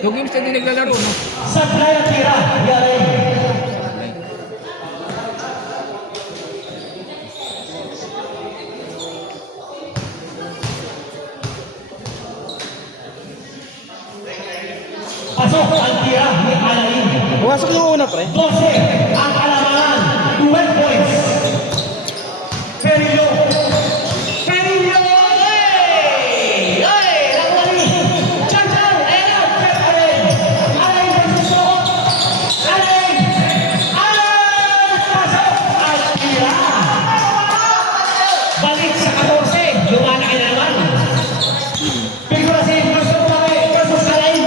2 games na din naglalaro, no? Sablay ang tira! Yaring! Pasok ang tira ni Alain. Pumasok yung una, pre. 12 ang kalamangan. 12 points. Perillo. Perillo. Ay! Ay! Nakuwali. Chan Chan. Ayan na. Pep Alain. Alain nagsusukot. Alain. Alain. Pasok ang tira. Balik sa 14. Lumana ka na naman. Figurasin. Pasok kami. Pasok sa Alain.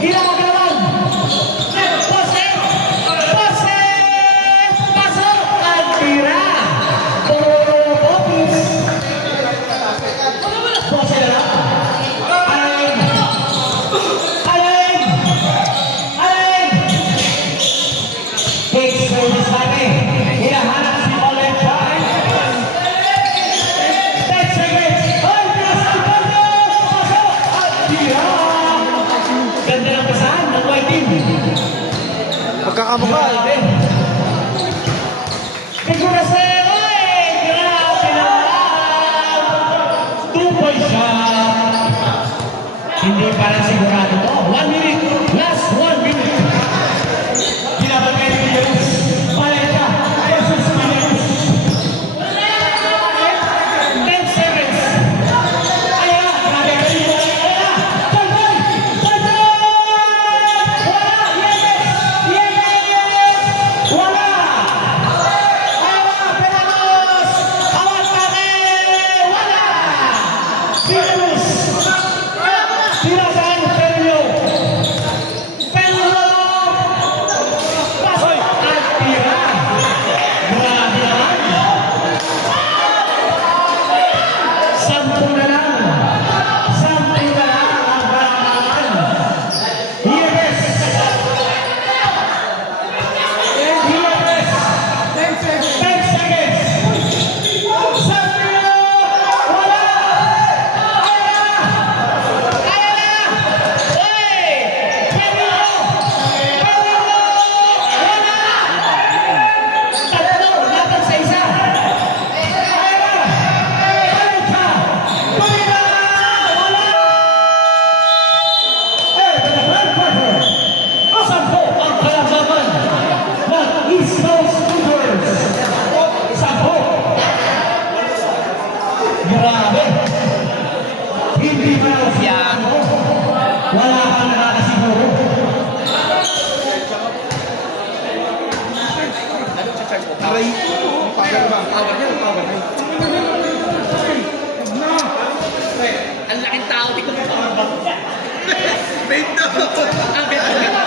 Ilang ka naman. Pose! Pose! Pasok ang tira! Puro Bopis! Pose na lang. Alain! Alain! Alain! Takes service kami. Hinahanap si Olive Pine. 10 seconds. Ay, pinasang kondo! Pasok ang tira! Ganda ng basahan ng white team. Pagkakamukha. Grabe. Figurasero, grabe naman. 2-point shot. Hindi pa rin sigurado to. 1 minute. Last 1 minute. Binabagay ni Williams. Paleta versus Williams. 10 seconds. Ayan na. Grabe. Ayan na. Tagboy. Tagboy. Wala. Yes. Yes. Wala. Ayan na. Penamos. Awat kami. Wala. Williams. Tirasan. Perillo. Perillo. Pasok ang tira. Grabe naman. 10 na lang. 10 na lang ang kalamangan. EMS. EMS. 10 seconds. Sampilo. Wala. Ayan na. Hey. Perillo. Perillo. Wala. Tatlo. Laban sa isa. Ayan na. Balik pa. Balik na. Wala. Eh, the third quarter. Sampo ang kalaban ng East Coast Cougars. Sampo. Grabe. Hindi pa na siya. Wala pa nakakasiguro. Ang laking tao dito. Benta! Ang benta.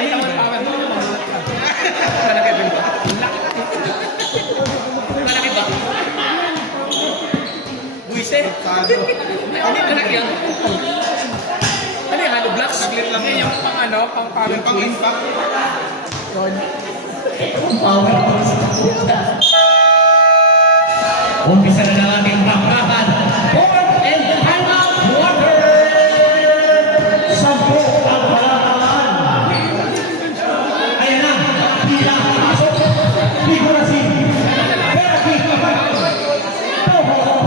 Malaki ba? Malaki ba? Buwise? Hindi malaki yan. Parang pang-impact. Umpisa na ng ating bakbakan. Fourth and final quarter. Sampo ang palataan. Ayan na. Pila. Pasok. Figurasin. Therapy. Toho.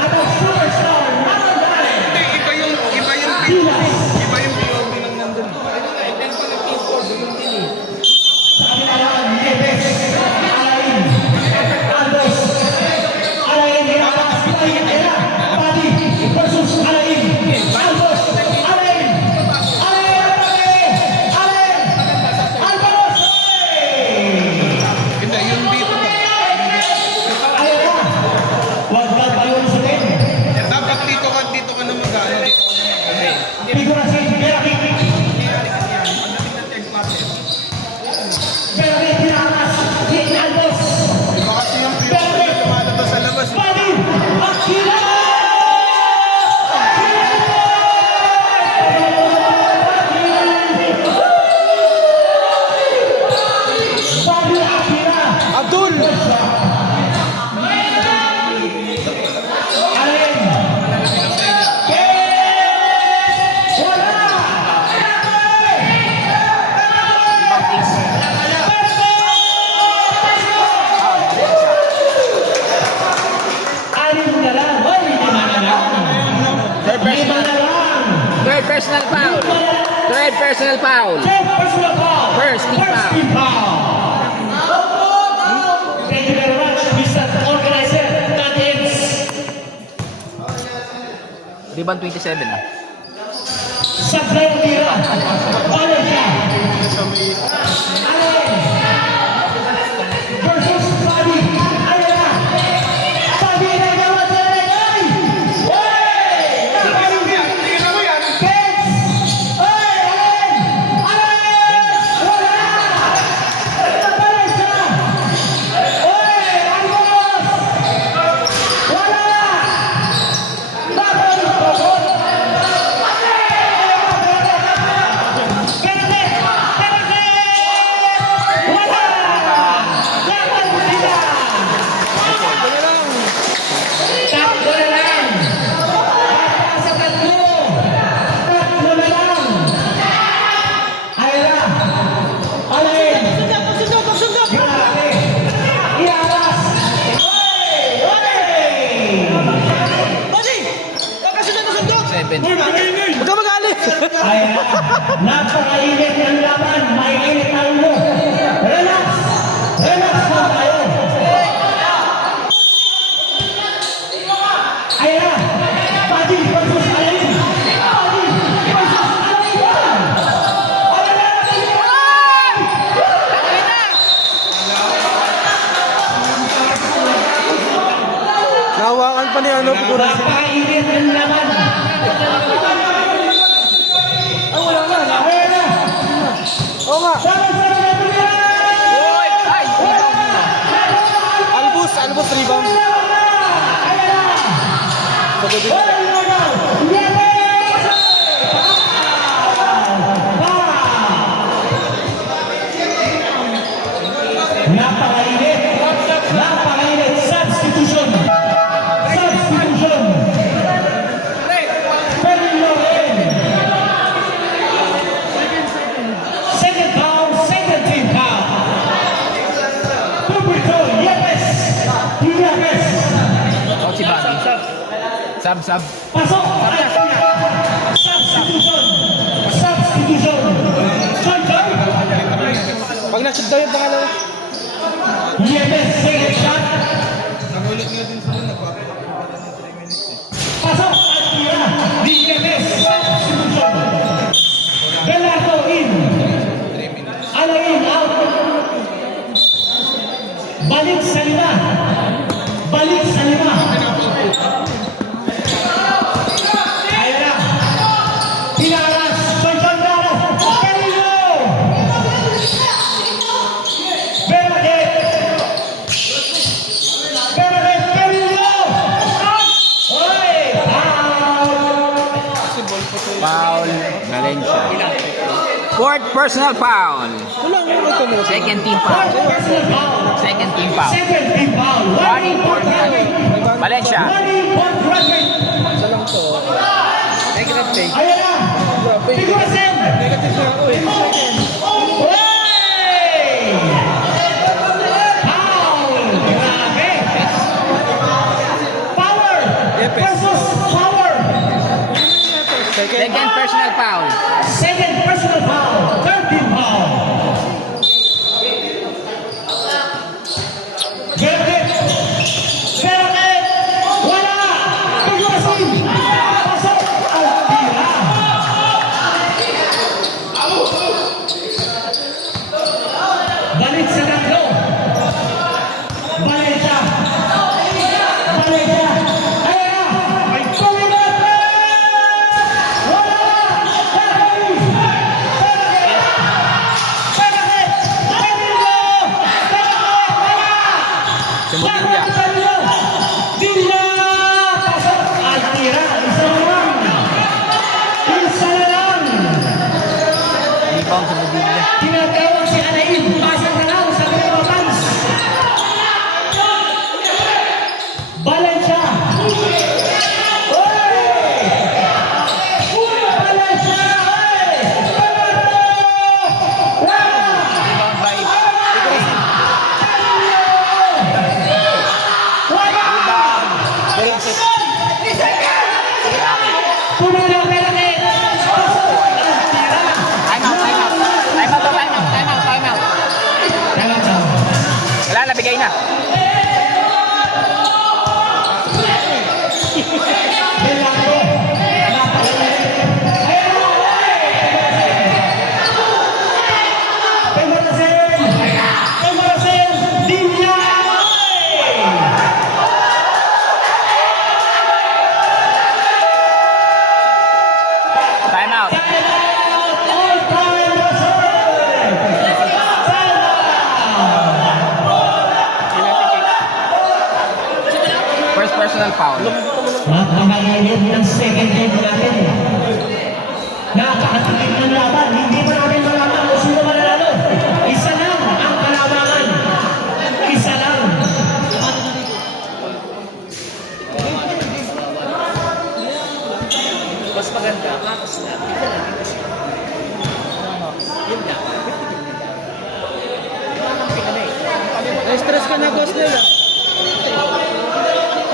At ang superstar. Natandaan. Iba yung Pilas. iba yung POV ng nandun. Sa kabilaan. Nieves. Alain. Aldos. Alain. Hirapas. Alain. Era. Pati. Versus Alain. Aldos. Alain. Alain. Alain. Aldos. Hindi, yung dito pa. Ayan na. Huwag ka tayon sa din. Dapat dito ka na mag-ano. Figurasi. Therapy. Therapy. Hirapas. Hit Aldos. Iba kasi yung POV na lumalabas sa labas. Pati. Akira. Pati Akira. Abdul! Alain. Wala. Alin na lang. Hoy, lima na lang. Lima na lang. Third personal foul. Third personal foul. Third personal foul. First team foul. team foul. Thank you very much, Mr. Organizer. That ends. Rebound 27 ah. Sablay ang tira. Follow siya. Alain. Versus Bobby. Ayan na. Bobby na naman sa Ay! Tingnan mo yan. Kens! Ay! Alain! Alain! Wala! Nabalik siya! Oy! Almos! Wala! Babalik po! Kenneth! Wala! Dapat sila! Tatlo na lang! Sa tatlo! Tatlo na lang! Ayun na! Alain! Grabe! Iabas! Huwag ka magalit! Ayan na! Napakainit ng laban! May init ang ulo! Relax! Relax na tayo! Ayan na! Padi versus Alain! Padi versus Alain! Nahawakan pa ni ano, Figurasin. Napakainit ng laban! Ayan na! Oo nga. Sama-sama na tumira! Ay! Albus rebound. Ayan na! Sa gabi. Napakainit! Napakainit! Substitution! Substitution! Fermin Loren! Second foul, second team foul! Puberto, Yepes! Yepes! Out si Bobby. Sub. Pasok! Substitution! Substitution! Sunday! Pag na-shoot daw yung pangalawa. Yepes, second shot! Nagulat nga din sila, nagpapakita ng 3 minutes eh. Pasok! Akira! Yepes, substitution! Belato in! Alain out! Balik sa lima! Balik sa lima! Ayan na! Pinaras! Pagkandara! Carino! Bernadette! Bernadette! Carino! Oy! Foul! Foul. Valencia. Fourth personal foul. Wala mo ito mo. Second team foul. Personal foul. Second team foul. Second team foul. Warning for Valencia. Warning for Brazil. Isa lang to. Negative take. Ayan na. Figurasin. Negative na ako eh. Hey! Foul. Grabe. Power versus power. Second personal foul. Second personal foul. Third team foul. Gerrit. Gerrit. Wala. Figurasin. Pasok. Ang tira. Balik sa tatlo. Valencia. Valencia. Ayan na. May tuloy na. Wala. Ferrari. Ferrari. Danilo. Wala. Semudilla. Danilo. Dilla. Pasok. Ang tira. Isa na lang. Isa na lang. Rebound Semudilla. Tinatawag si Anaid. Pasang na lang sa Grenoblans. Valencia. Oy! Valencia! Oy! Rebound by Puno na Pelake. Time out. Wala, nabigay na. Time out. First personal foul. Napakainit ng second game natin. Napakatakit ng laban. Hindi pa natin malaman kung sino mananalo. Isa lang ang kalamangan. Isa lang. Mas maganda, makas na. Ito lang, ito siya. Yun na. Makampi ka na eh. Na-stress ka na, boss nila.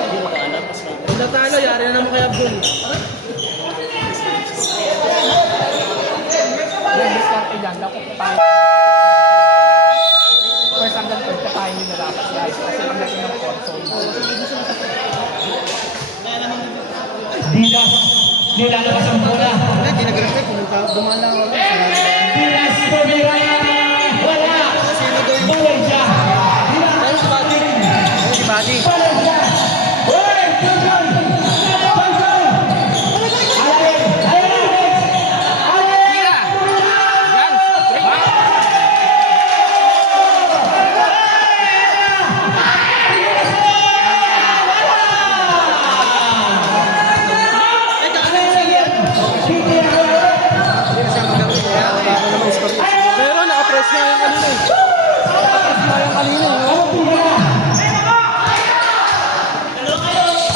Hindi makaalam, mas maganda. Pag natalo, yari na naman kay Abdul. Yan, diskarte dyan. Dapat pa tayo. First hanggang third pa tayo nila dapat guys. Kasi pag natin ng console. Dilas. Nilalabas ang bola. Hindi nag-respect. Dumala ako. Dilas Pomera. Wala. Valencia. Ayos, Buddy. Si Buddy. Valencia. Oy! Control! Control! Alain! Alain! Alain! Tira. Guns. Pero naka-press nga yung kanina eh. Naka-press nga yung kanina eh.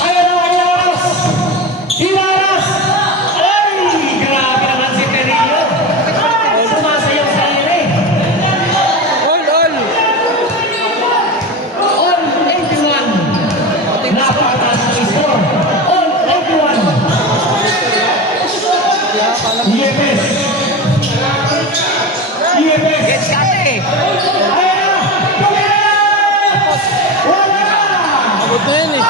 Ayan na, Hilaras! Hilaras! Ay! Grabe naman si Perillo. Sumasayaw sa nila eh. All. All 81. Napakataas ng score. All 81. Yepes. Yepes. Gets kate. Ayan na! Wala! Abot na yan eh.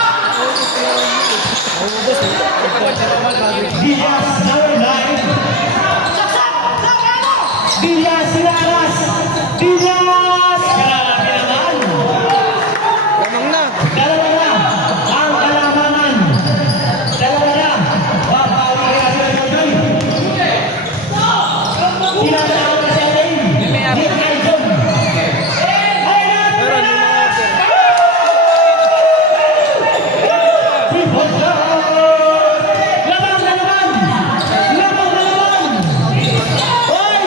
Diaz, number 9. Diaz, Hilaras. Diaz! Grabe naman. Lamang na. Dalawa na ang kalamangan. Dalawa na. Babawi kaya sila sa Joy. Tinatawag na siya rin. Nick Aydon. Ayun na! Pero hindi na order. Triple shot! Lamang na naman! Lamang na naman! Oy!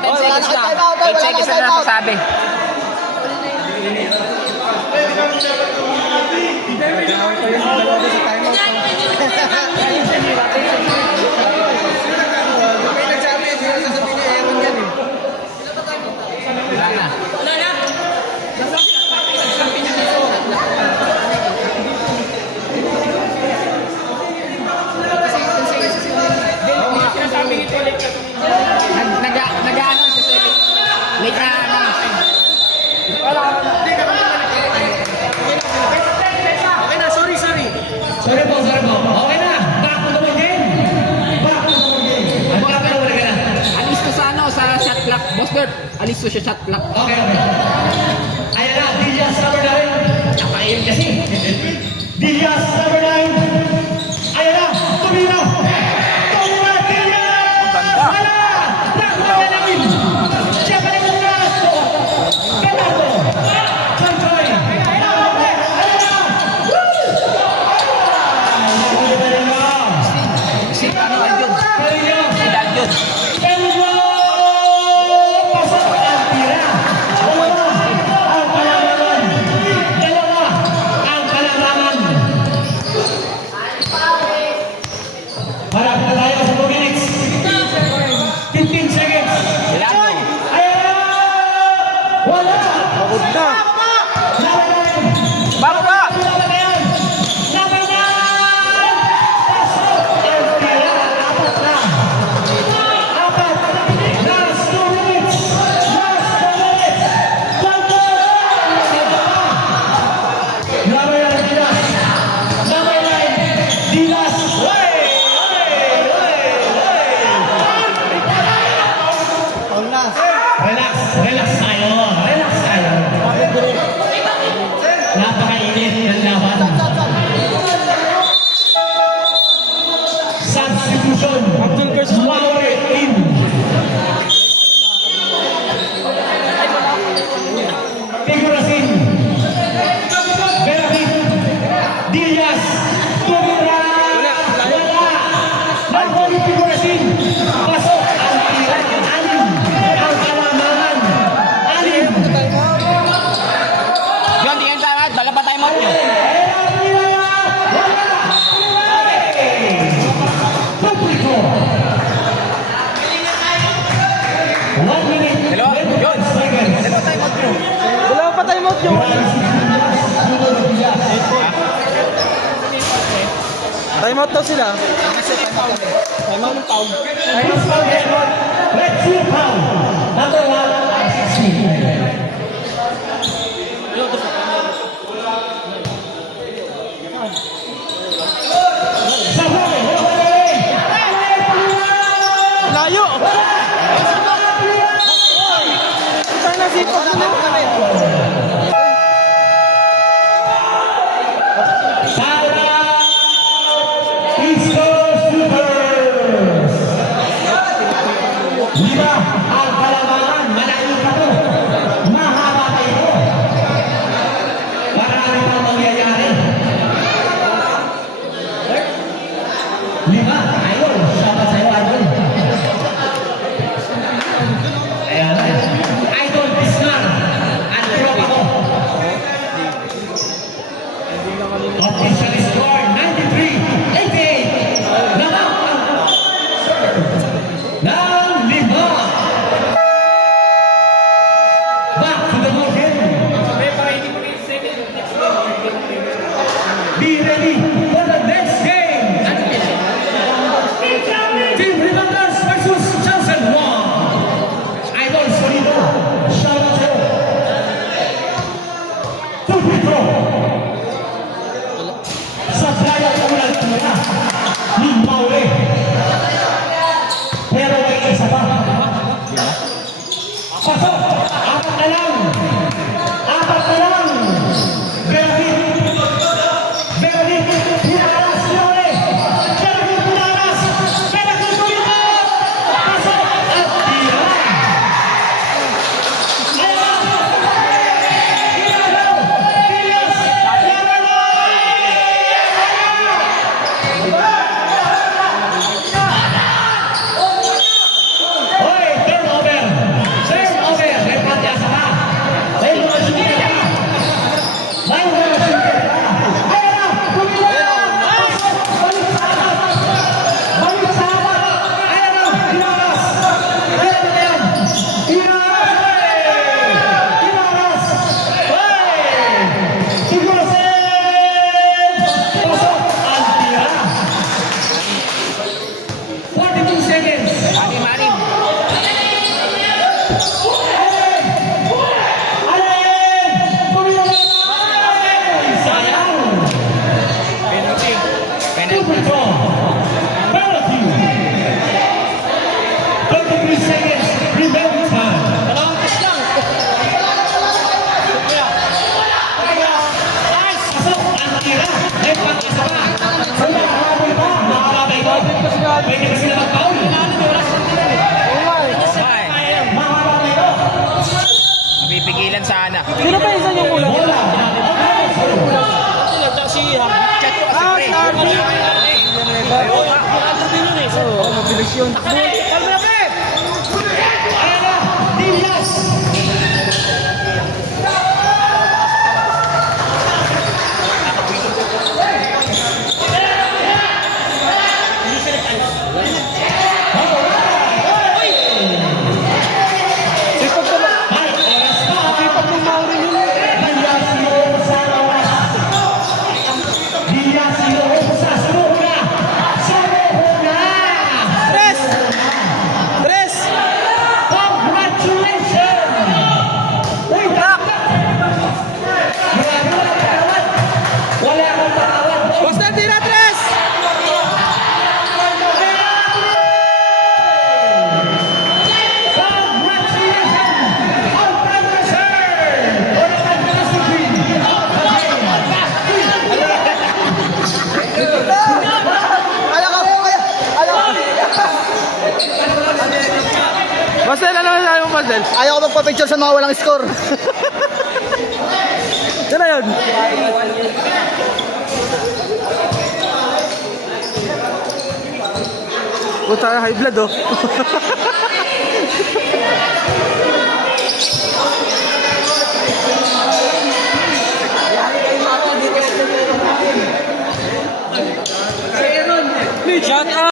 10 seconds na. 8 seconds na nasasabi. Wala na. Nag-ano si Sir. Late na announce. Okay na, sorry. Sorry po. Okay na. Back to the game. Back to the game. Magkakaroon ka na. Alis to sa ano, sa shot clock. Boss Dirt, alis to sa shot clock. Okay. Ayan na, Diaz number 9. Napakain kasi. Diaz number 9. Ayan na, tumira. Diaz! Wala! Nakuha na namin. Siya pa rin ang laso. Bernardo. Sanchoy. Ayan na. Si ano lang yun? Si Daljun. Pasok ang tira. Dalawa ang kalamangan. Harap na tayo sa 2 minutes. 15 seconds. Milano. Ayan na! Wala! Pagod na. Bago ba? Laban! Pasok ang tira. Apat na. Last 2 minutes. Konto! Laban yan, Diaz. Laban yan, Diaz. Relax tayo. Napakainit ng laban. Substitution. Maure in. Figurasin. Berakit. Diaz. Tumira. Wala. Napoli Figurasin. Pasok ang tira. Anim. Ang kalamangan. Anim. Yun, tingin tayo. Dala pa tayo mo. Publiko. 1 minute. Hello? Yun. Seconds. Wala pa tayo mo yun. Time out daw sila. Time out ng foul. Let's see how. Number 1, 16. Layo! Saan na sipag na? Para East Coast Supers. 5 ang kalamangan. Malayo pa to. Mahaba pa ito. Marami pang mangyayari. 5. Ayun. Sabat sa'yo, Idol. Ayan. Idol Bismar. Ang tropa ko. Official score 93-88. Naman ng 5. Back to the ball game. Be ready for the next game. yun. Kalma na, Pep! Ayan na, Diaz. Sipag ko ba? Ay, oras pa. Sipag ng Mauri yun. Diaz yung sa oras. Diaz yung sa Suruga. Suruga. Tres! Tres! Congratulations! Uy, tap! Grabe, wala patawad. Wala akong patawad. Boss na, tira, tres! Congratulations! All time reserve! Wala kang discipline. Boss na, ano mo, Boss Del? Ayaw ko magpa-picture sa mga walang score. Yan na yun. Puta, high blood oh. Shout out!